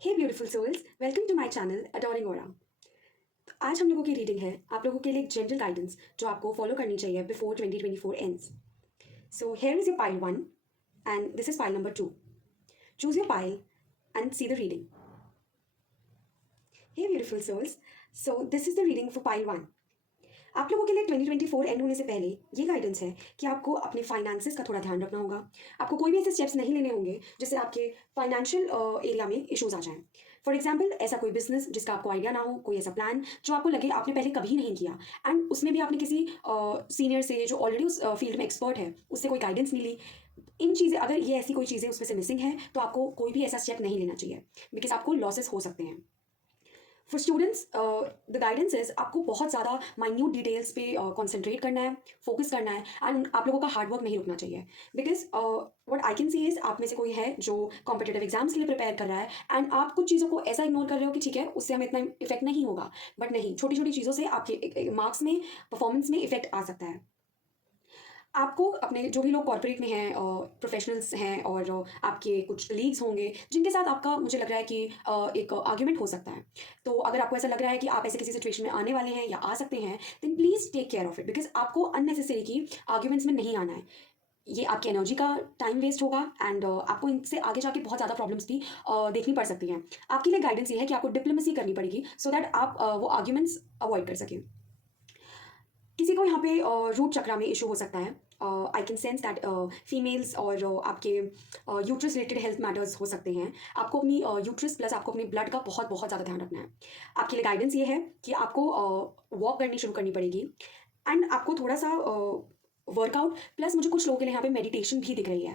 Hey beautiful souls, welcome to my channel Adoring Aura. आज हम लोगों की रीडिंग है आप लोगों के लिए एक जनरल गाइडेंस जो आपको फॉलो करनी चाहिए before 2024 ends. So here is your pile 1 and this is pile number 2। Choose your pile and see the reading. Hey beautiful souls, so this is the reading for pile 1। आप लोगों के लिए 2024 and होने से पहले ये गाइडेंस है कि आपको अपने फाइनेंसेस का थोड़ा ध्यान रखना होगा। आपको कोई भी ऐसे स्टेप्स नहीं लेने होंगे जिससे आपके फाइनेंशियल एरिया में इश्यूज आ जाएं। फॉर एग्जाम्पल, ऐसा कोई बिजनेस जिसका आपको आइडिया ना हो, कोई ऐसा प्लान जो आपको लगे आपने पहले कभी नहीं किया एंड उसमें भी आपने किसी सीनियर से जो ऑलरेडी उस फील्ड में एक्सपर्ट है उससे कोई गाइडेंस नहीं ली। इन चीज़ें, अगर ये ऐसी कोई चीज़ें उसमें से मिसिंग है तो आपको कोई भी ऐसा स्टेप नहीं लेना चाहिए बिकॉज आपको लॉसेस हो सकते हैं। For students the guidance is आपको बहुत ज़्यादा माइन्यूट डिटेल्स पे कॉन्सेंट्रेट करना है, फोकस करना है एंड आप लोगों का हार्डवर्क नहीं रुकना चाहिए because what I can see is आप में से कोई है जो कॉम्पिटेटिव एग्जाम्स के लिए प्रिपेयर कर रहा है एंड आप कुछ चीज़ों को ऐसा इग्नोर कर रहे हो कि ठीक है उससे हमें इतना इफेक्ट नहीं होगा, बट नहीं, छोटी छोटी चीज़ों से आपके मार्क्स में, परफॉर्मेंस में इफेक्ट आ सकता है। आपको अपने जो भी लोग कॉर्पोरेट में हैं, प्रोफेशनल्स हैं और आपके कुछ कलीग्स होंगे जिनके साथ आपका मुझे लग रहा है कि एक आर्ग्यूमेंट हो सकता है। तो अगर आपको ऐसा लग रहा है कि आप ऐसे किसी सिचुएशन में आने वाले हैं या आ सकते हैं, then please take care of it because आपको अननेसेसरी की आर्ग्यूमेंट्स में नहीं आना है। ये आपकी एनर्जी का टाइम वेस्ट होगा एंड आपको इनसे आगे जाके बहुत ज़्यादा प्रॉब्लम्स भी देखनी पड़ सकती हैं। आपके लिए गाइडेंस ये है कि आपको डिप्लोमेसी करनी पड़ेगी सो दैट आप वो आर्ग्यूमेंट्स अवॉइड कर सकें। किसी को यहाँ पे रूट चक्रा में इशू हो सकता है। I can sense that females और आपके यूट्रस रिलेटेड हेल्थ मैटर्स हो सकते हैं। आपको अपनी यूट्रस प्लस आपको अपनी ब्लड का बहुत बहुत ज़्यादा ध्यान रखना है। आपके लिए गाइडेंस ये है कि आपको वॉक करनी शुरू करनी पड़ेगी एंड आपको थोड़ा सा वर्कआउट प्लस मुझे कुछ लोगों के लिए यहाँ पे मेडिटेशन भी दिख रही है।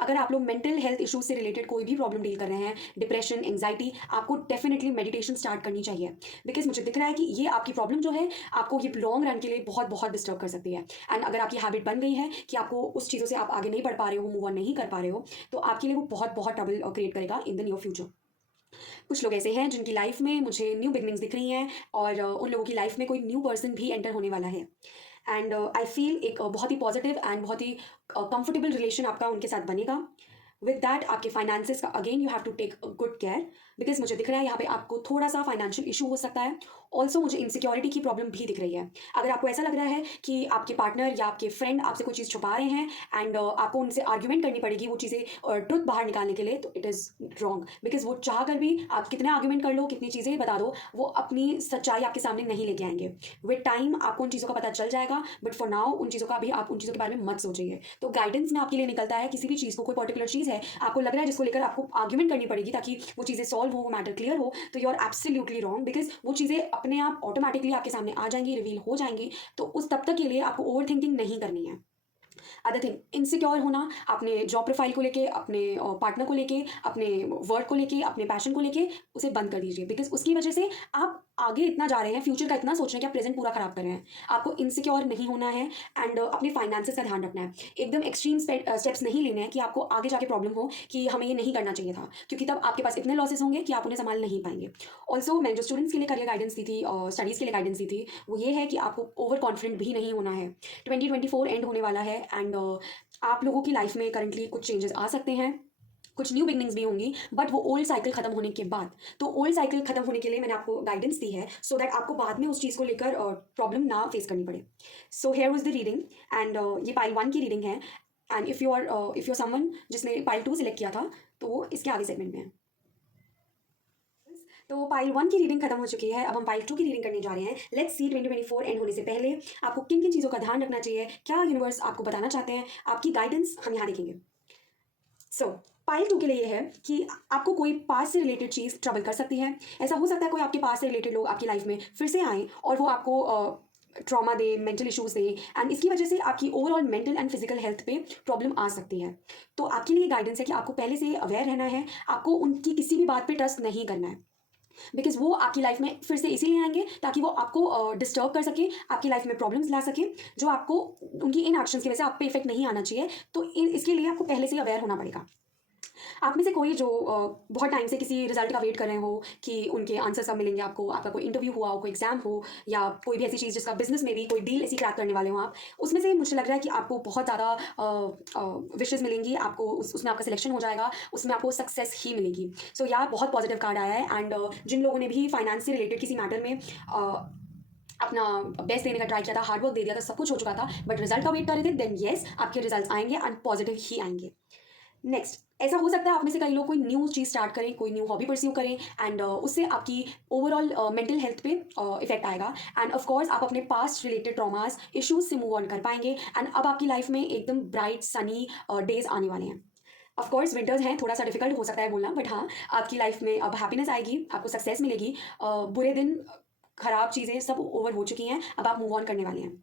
अगर आप लोग मेंटल हेल्थ इश्यूज से रिलेटेड कोई भी प्रॉब्लम डील कर रहे हैं, डिप्रेशन, एंजाइटी, आपको डेफिनेटली मेडिटेशन स्टार्ट करनी चाहिए बिकॉज मुझे दिख रहा है कि ये आपकी प्रॉब्लम जो है आपको ये लॉन्ग रन के लिए बहुत बहुत डिस्टर्ब कर सकती है। एंड अगर आपकी हैबिट बन गई है कि आपको उस चीज़ों से आप आगे नहीं बढ़ पा रहे हो, मूव ऑन नहीं कर पा रहे हो, तो आपके लिए वो बहुत बहुत ट्रबल क्रिएट करेगा इन द नियर फ्यूचर। कुछ लोग ऐसे हैं जिनकी लाइफ में मुझे न्यू बिगनिंग्स दिख रही हैं और उन लोगों की लाइफ में कोई न्यू पर्सन भी एंटर होने वाला है एंड आई फील एक बहुत ही पॉजिटिव एंड बहुत ही कंफर्टेबल रिलेशन आपका उनके साथ बनेगा। विद दैट आपके फाइनेंसेस का again you have to take good care because मुझे दिख रहा है यहाँ पे आपको थोड़ा सा फाइनेंशियल इशू हो सकता है। ऑल्सो मुझे इनसिक्योरिटी की प्रॉब्लम भी दिख रही है। अगर आपको ऐसा लग रहा है कि आपके पार्टनर या आपके फ्रेंड आपसे कोई चीज़ छुपा रहे हैं एंड आपको उनसे आर्ग्यूमेंट करनी पड़ेगी वो चीज़ें ट्रुथ बाहर निकालने के लिए, तो इट इज़ रॉन्ग बिकॉज वो चाह कर भी आप कितने आर्ग्यूमेंट कर लो, कितनी चीज़ें बता दो, वो अपनी सच्चाई आपके सामने नहीं लेके आएंगे। विद टाइम आपको उन चीज़ों का पता चल जाएगा, बट फॉर नाउ उन चीज़ों का भी आप उन चीज़ों के बारे में मत सोचिए। तो गाइडेंस में आपके लिए निकलता है किसी भी चीज़ को, कोई पर्टिकुलर चीज़ है आपको लग रहा है जिसको लेकर आपको आर्ग्यूमेंट करनी पड़ेगी ताकि वो चीज़ें सॉल्व हो, वो मैटर क्लियर हो, तो you are absolutely wrong because वो चीज़ें अपने आप ऑटोमेटिकली आपके सामने आ जाएंगी, रिवील हो जाएंगी। तो उस तब तक के लिए आपको ओवर थिंकिंग नहीं करनी है। अदर थिंग, इनसिक्योर होना अपने जॉब प्रोफाइल को लेके, अपने पार्टनर को लेके, अपने वर्क को लेके, अपने पैशन को लेके, उसे बंद कर दीजिए बिकॉज उसकी वजह से आप आगे इतना जा रहे हैं, फ्यूचर का इतना सोच रहे हैं कि आप प्रेजेंट पूरा खराब कर रहे हैं। आपको इनसिक्योर नहीं होना है एंड अपने फाइनेंसेस का ध्यान रखना है। एकदम एक्सट्रीम स्टेप्स नहीं लेने हैं कि आपको आगे जाके प्रॉब्लम हो कि हमें ये नहीं करना चाहिए था, क्योंकि तब आपके पास इतने लॉसेस होंगे कि आप उन्हें संभाल नहीं पाएंगे। ऑल्सो मैंने जो स्टूडेंट्स के लिए करियर गाइडेंस दी थी और स्टडीज़ के लिए गाइडेंस दी थी वो ये है कि आपको ओवर कॉन्फिडेंट भी नहीं होना है। 2024 एंड होने वाला है एंड आप लोगों की लाइफ में करंटली कुछ चेंजेस आ सकते हैं, कुछ न्यू बिगनिंग्स भी होंगी, बट वो ओल्ड साइकिल खत्म होने के बाद। तो ओल्ड साइकिल खत्म होने के लिए मैंने आपको गाइडेंस दी है सो दैट आपको बाद में उस चीज़ को लेकर प्रॉब्लम ना फेस करनी पड़े। So here is the reading and ये पाइल 1 की रीडिंग है एंड इफ़ यू समवन जिसने पाइल 2 सिलेक्ट किया था तो वो इसके आगे सेगमेंट में है। तो पाइल 1 की रीडिंग खत्म हो चुकी है, अब हम पाइल 2 की रीडिंग करने जा रहे हैं। लेट्स सी 2024 एंड होने से पहले आपको किन किन चीज़ों का ध्यान रखना चाहिए, क्या यूनिवर्स आपको बताना चाहते हैं, आपकी गाइडेंस हम यहाँ देखेंगे। सो पाइल 2 के लिए ये है कि आपको कोई पास से रिलेटेड चीज़ ट्रबल कर सकती है। ऐसा हो सकता है कोई आपके पास से रिलेटेड लोग आपकी लाइफ में फिर से आएँ और वो आपको trauma they, mental issues they and इसकी वजह से आपकी overall mental and physical health पे प्रॉब्लम आ सकती है। तो आपके लिए गाइडेंस है कि आपको पहले से अवेयर रहना है, आपको उनकी किसी भी बात पे ट्रस्ट नहीं करना है बिकॉज वो आपकी लाइफ में फिर से इसीलिए आएंगे ताकि वो आपको डिस्टर्ब कर सके, आपकी लाइफ में प्रॉब्लम्स ला सके जो आपको उनकी इन एक्शंस की वजह से आप पे इफेक्ट नहीं आना चाहिए। तो इसके लिए आपको पहले से अवेयर होना पड़ेगा। आप में से कोई जो बहुत टाइम से किसी रिजल्ट का वेट कर रहे हो कि उनके आंसर कब मिलेंगे आपको, आपका कोई इंटरव्यू हुआ हो, कोई एग्जाम हो, या कोई भी ऐसी चीज़ जिसका बिजनेस में भी कोई डील ऐसी क्रैक करने वाले हो आप, उसमें से मुझे लग रहा है कि आपको बहुत ज़्यादा विशेज़ मिलेंगी, आपको उसमें आपका सिलेक्शन हो जाएगा, उसमें आपको सक्सेस ही मिलेगी। सो यार बहुत पॉजिटिव कार्ड आया है। एंड जिन लोगों ने भी फाइनेंस से रिलेटेड किसी मैटर में अपना बेस्ट देने का ट्राई किया था, हार्ड वर्क दे दिया था, सब कुछ हो चुका था, बट रिजल्ट का वेट कर रहे थे, देन येस आपके रिजल्ट आएंगे एंड पॉजिटिव ही आएंगे। नेक्स्ट, ऐसा हो सकता है आप में से कई लोग कोई न्यू चीज़ स्टार्ट करें, कोई न्यू हॉबी परस्यू करें, एंड उससे आपकी ओवरऑल मेंटल हेल्थ पे इफेक्ट आएगा। एंड ऑफ कोर्स आप अपने पास्ट रिलेटेड ट्रॉमास इश्यूज से मूव ऑन कर पाएंगे, एंड अब आपकी लाइफ में एकदम ब्राइट सनी डेज आने वाले हैं। ऑफ कोर्स विंटर्स हैं, थोड़ा सा डिफिकल्ट हो सकता है बोलना, बट हाँ आपकी लाइफ में अब हैप्पीनेस आएगी, आपको सक्सेस मिलेगी, बुरे दिन, खराब चीज़ें सब ओवर हो चुकी हैं, अब आप मूव ऑन करने वाले हैं।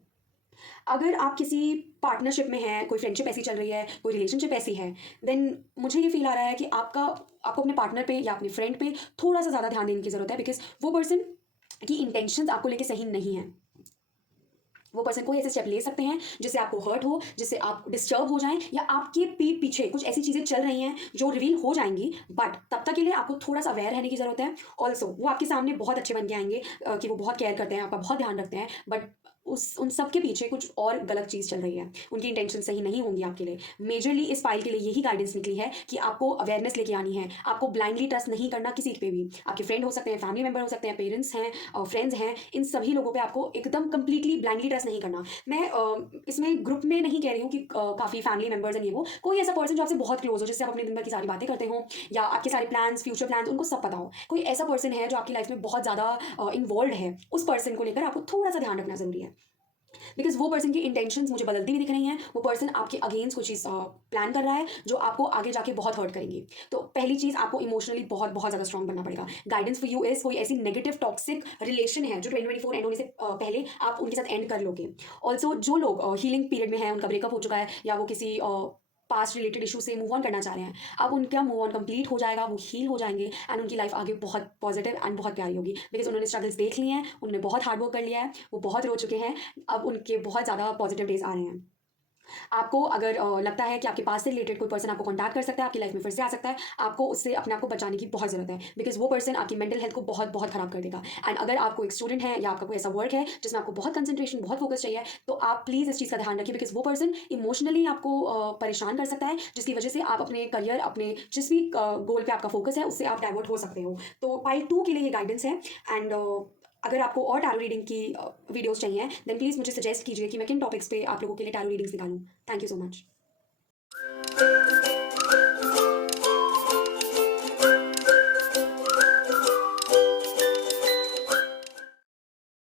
अगर आप किसी पार्टनरशिप में हैं, कोई फ्रेंडशिप ऐसी चल रही है, कोई रिलेशनशिप ऐसी है, देन मुझे ये फील आ रहा है कि आपको अपने पार्टनर पे या अपने फ्रेंड पे थोड़ा सा ज़्यादा ध्यान देने की ज़रूरत है, बिकॉज वो पर्सन की इंटेंशंस आपको लेके सही नहीं है। वो पर्सन कोई ऐसे स्टेप ले सकते हैं जिससे आपको हर्ट हो, जिससे आप डिस्टर्ब हो जाएं, या आपके पीठ पीछे कुछ ऐसी चीज़ें चल रही हैं जो रिवील हो जाएंगी, बट तब तक के लिए आपको थोड़ा सा अवेयर रहने की ज़रूरत है। ऑल्सो वो आपके सामने बहुत अच्छे बन के आएंगे कि वो बहुत केयर करते हैं, आपका बहुत ध्यान रखते हैं, बट उन सब के पीछे कुछ और गलत चीज़ चल रही है, उनकी इंटेंशन सही नहीं होंगी आपके लिए। मेजरली इस फाइल के लिए यही गाइडेंस निकली है कि आपको अवेयरनेस लेके आनी है, आपको ब्लाइंडली ट्रस्ट नहीं करना किसी पे भी। आपके फ्रेंड हो सकते हैं, फैमिली मेंबर हो सकते हैं, पेरेंट्स हैं, फ्रेंड्स हैं, इन सभी लोगों पे आपको एकदम कंप्लीटली ब्लाइंडली ट्रस्ट नहीं करना। मैं इसमें ग्रुप में नहीं कह रही हूँ कि काफ़ी फैमिली मेंबर्स हैं, ये वो कोई ऐसा पर्सन जो आपसे बहुत क्लोज हो, जिससे आप अपने दिन भर की सारी बातें करते हो, या आपके सारे प्लान्स, फ्यूचर प्लान्स उनको सब पता हो, कोई ऐसा पर्सन है जो आपकी लाइफ में बहुत ज़्यादा इन्वॉल्व है, उस पर्सन को लेकर आपको थोड़ा सा ध्यान रखना ज़रूरी है। बिकॉज वो पर्सन की इंटेंशंस मुझे बदलती हुई दिख रही हैं, वो पर्सन आपके अगेंस्ट कुछ चीज़ प्लान कर रहा है जो आपको आगे जाके बहुत हर्ट करेंगी। तो पहली चीज़, आपको इमोशनली बहुत बहुत ज़्यादा स्ट्रॉन्ग बनना पड़ेगा। गाइडेंस फॉर यू इज, कोई ऐसी नेगेटिव टॉक्सिक रिलेशन है जो 2024 एंड होने से पहले आप उनके साथ एंड कर लोगे। ऑल्सो जो लोग हीलिंग पीरियड में हैं, उनका ब्रेकअप हो चुका है, या वो किसी पास्ट रिलेटेड इशू से मूव ऑन करना चाह रहे हैं, अब उनका मूव ऑन कंप्लीट हो जाएगा, वो हील हो जाएंगे, एंड उनकी लाइफ आगे बहुत पॉजिटिव एंड बहुत प्यारी होगी, बिकॉज उन्होंने स्ट्रगल्स देख लिए हैं, उन्होंने बहुत हार्ड वर्क कर लिया है, वो बहुत रो चुके हैं, अब उनके बहुत ज़्यादा पॉजिटिव डेज आ रहे हैं। आपको अगर लगता है कि आपके पास से रिलेटेड कोई पर्सन आपको कॉन्टैक्ट कर सकता है, आपकी लाइफ में फिर से आ सकता है, आपको उससे अपने आप को बचाने की बहुत ज़रूरत है, बिकॉज वो पर्सन आपकी मेंटल हेल्थ को बहुत बहुत खराब कर देगा। एंड अगर आपको एक स्टूडेंट है, या आपका कोई ऐसा वर्क है जिसमें आपको बहुत कंसंट्रेशन, बहुत फोकस चाहिए, तो आप प्लीज़ इस चीज़ का ध्यान रखिए, बिकॉज वो पर्सन इमोशनली आपको परेशान कर सकता है, जिसकी वजह से आप अपने करियर, अपने जिस भी गोल पे आपका फोकस है, उससे आप डाइवर्ट हो सकते हो। तो पार्ट 2 के लिए ये गाइडेंस है। एंड अगर आपको और टैरो रीडिंग की वीडियोस चाहिए, देन प्लीज़ मुझे सजेस्ट कीजिए कि मैं किन टॉपिक्स पे आप लोगों के लिए टैरो रीडिंग्स निकालूँ। Thank you so much.